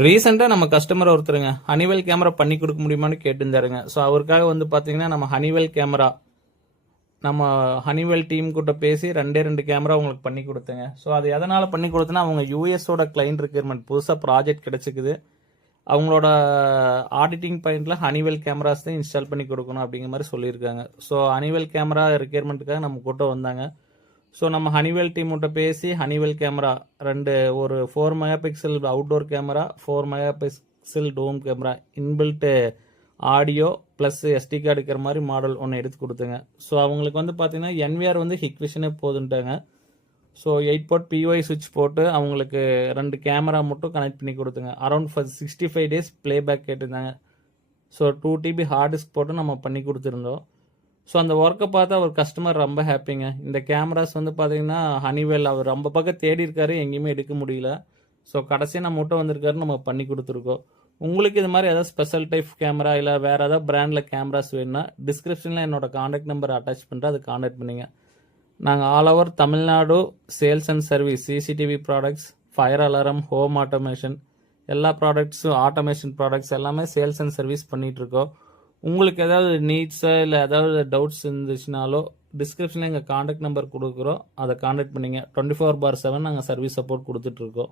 ரீசெண்டாக நம்ம customer ஒருத்தருங்க Honeywell camera பண்ணி கொடுக்க முடியுமான்னு கேட்டுருந்தாருங்க. ஸோ அவருக்காக வந்து பார்த்தீங்கன்னா நம்ம ஹனிவெல் கேமரா நம்ம ஹனிவெல் டீம் கிட்ட பேசி ரெண்டு கேமரா உங்களுக்கு பண்ணி கொடுத்தேங்க. ஸோ அது எதனால் பண்ணி கொடுத்தேன்னா அவங்க யூஎஸோட கிளைண்ட் ரெக்யர்மெண்ட் புதுசாக ப்ராஜெக்ட் கிடச்சிக்குது. அவங்களோட ஆடிட்டிங் பாயிண்ட்ல ஹனிவெல் கேமராஸ் தான் இன்ஸ்டால் பண்ணி கொடுக்கணும் அப்படிங்கிற மாதிரி சொல்லியிருக்காங்க. ஸோ ஹனிவெல் கேமரா ரெக்யர்மெண்ட்டுக்காக நம்ம கூட்ட வந்தாங்க. ஸோ நம்ம ஹனிவெல் டீம்கிட்ட பேசி ஹனிவெல் கேமரா ஒரு 4 mega pixel outdoor camera, 4 mega pixel dome camera, inbuilt audio plus SD card இருக்கிற மாதிரி மாடல் ஒன்று எடுத்து கொடுத்துங்க. ஸோ அவங்களுக்கு வந்து பார்த்தீங்கன்னா என்விஆர் வந்து ஹிக்விஷனே போதுன்ட்டாங்க. ஸோ 8 போர்ட் பிஒய் சுவிட்ச் போட்டு அவங்களுக்கு 2 கேமரா மட்டும் கனெக்ட் பண்ணி கொடுத்துங்க. அரௌண்ட் 65 டேஸ் ப்ளேபேக் கேட்டிருந்தாங்க. ஸோ 2 டிபி ஹார்ட் டிஸ்க் போட்டு நம்ம பண்ணி கொடுத்துருந்தோம். ஸோ அந்த ஒர்க்கை பார்த்து அவர் கஸ்டமர் ரொம்ப ஹாப்பிங்க. இந்த கேமராஸ் வந்து பார்த்தீங்கன்னா ஹனிவெல் அவர் ரொம்ப பக்கம் தேடி இருக்காரு, எங்கேயுமே எடுக்க முடியல. ஸோ கடைசியாக நம்ம மட்டும் வந்திருக்காரு, நம்ம பண்ணி கொடுத்துருக்கோம். உங்களுக்கு இது மாதிரி ஏதாவது ஸ்பெஷல் டைப் கேமரா இல்லை வேறு ஏதாவது பிராண்டில் கேமராஸ் வேணும்னா டிஸ்கிரிப்ஷனில் என்னோட காண்டாக்ட் நம்பர் அட்டாச் பண்ணுறேன், அதை காண்டாக்ட் பண்ணிங்க. நாங்கள் all over Tamil Nadu sales and service, CCTV products, fire alarm, home automation, எல்லா ப்ராடக்ட்ஸும் ஆட்டோமேஷன் ப்ராடக்ட்ஸ் எல்லாமே சேல்ஸ் அண்ட் சர்வீஸ் பண்ணிகிட்ருக்கோம். உங்களுக்கு ஏதாவது நீட்ஸோ இல்லை ஏதாவது டவுட்ஸ் இருந்துச்சுனாலோ டிஸ்கிரிப்ஷனில் எங்கள் காண்டாக்ட் நம்பர் கொடுக்குறோம், அதை காண்டாக்ட் பண்ணிங்க. 24/7 நாங்கள் சர்வீஸ் சப்போர்ட் கொடுத்துட்ருக்கோம்.